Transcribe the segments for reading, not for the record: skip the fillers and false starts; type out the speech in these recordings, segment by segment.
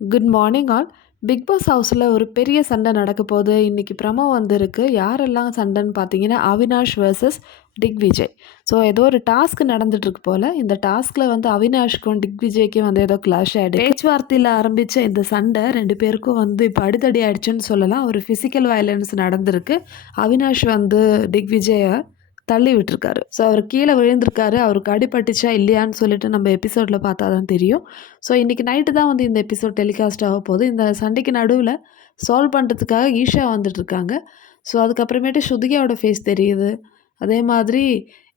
Good morning all. Big boss ஹவுஸில் ஒரு பெரிய சண்டை நடக்க போகுது. இன்னைக்கு ப்ரமோ வந்திருக்கு. யாரெல்லாம் சண்டைன்னு பார்த்தீங்கன்னா, அவினாஷ் வர்சஸ் திக்விஜய். ஸோ ஏதோ ஒரு டாஸ்க் நடந்துட்டுருக்கு போல். இந்த டாஸ்கில் வந்து அவினாஷ்க்கும் திக்விஜய்க்கும் வந்து ஏதோ கிளாஷ் ஆகிடுச்சு. பேச்சுவார்த்தையில் ஆரம்பித்த இந்த சண்டை 2 பேருக்கும் வந்து இப்போ அடிதடி ஆயிடுச்சுன்னு சொல்லலாம். ஒரு ஃபிசிக்கல் வயலன்ஸ் நடந்திருக்கு. அவினாஷ் வந்து திக்விஜயை தள்ளி விட்டுருக்காரு. ஸோ அவர் கீழே விழுந்திருக்காரு. அவருக்கு அடிபட்டுச்சா இல்லையான்னு சொல்லிட்டு நம்ம எபிசோடில் பார்த்தா தான் தெரியும். ஸோ இன்றைக்கி நைட்டு தான் வந்து இந்த எபிசோட் டெலிகாஸ்ட் ஆக போகுது. இந்த சண்டைக்கு நடுவில் சால்வ் பண்ணுறதுக்காக ஈஷா வந்துட்டுருக்காங்க. ஸோ அதுக்கப்புறமேட்டு ஸ்ருதிகாவோட ஃபேஸ் தெரியுது. அதே மாதிரி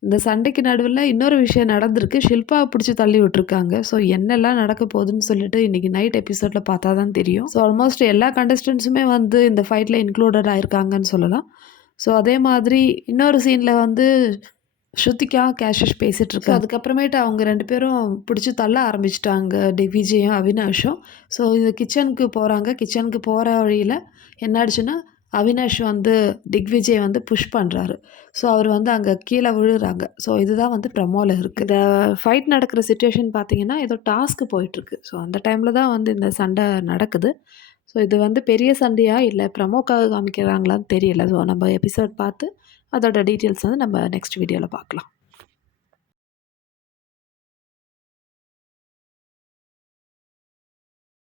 இந்த சண்டைக்கு நடுவில் இன்னொரு விஷயம் நடந்திருக்கு. ஷில்பாவை பிடிச்சி தள்ளி விட்டுருக்காங்க. ஸோ என்னெல்லாம் நடக்க போகுதுன்னு சொல்லிட்டு இன்றைக்கி நைட் எபிசோடில் பார்த்தா தான் தெரியும். ஸோ ஆல்மோஸ்ட் எல்லா கண்டஸ்டன்ஸுமே வந்து இந்த ஃபைட்டில் இன்க்ளூடட் ஆயிருக்காங்கன்னு சொல்லலாம். ஸோ அதே மாதிரி இன்னொரு சீனில் வந்து ஸ்ருதிகா, கேஷிஷ் பேசிகிட்ருக்கு. அதுக்கப்புறமேட்டு அவங்க 2 பேரும் பிடிச்சி தள்ள ஆரம்பிச்சிட்டாங்க, திக்விஜயும் அவினாஷும். ஸோ இது கிச்சனுக்கு போகிறாங்க. கிச்சனுக்கு போகிற வழியில் என்ன ஆயிடுச்சுன்னா, அவினாஷ் வந்து திக்விஜய் வந்து புஷ் பண்ணுறாரு. ஸோ அவர் வந்து அங்கே கீழே விழுறாங்க. ஸோ இதுதான் வந்து ப்ரமோவில் இருக்குது. இந்த ஃபைட் நடக்கிற சிச்சுவேஷன் பார்த்தீங்கன்னா, ஏதோ டாஸ்க்கு போயிட்டுருக்கு. ஸோ அந்த டைமில் தான் வந்து இந்த சண்டை நடக்குது. ஸோ இது வந்து பெரிய சண்டையா இல்லை ப்ரமோக்காக காமிக்கிறாங்களான்னு தெரியல. ஸோ நம்ம எபிசோட் பார்த்து அதோட டீட்டெயில்ஸ் வந்து நம்ம நெக்ஸ்ட் வீடியோவில் பார்க்கலாம்.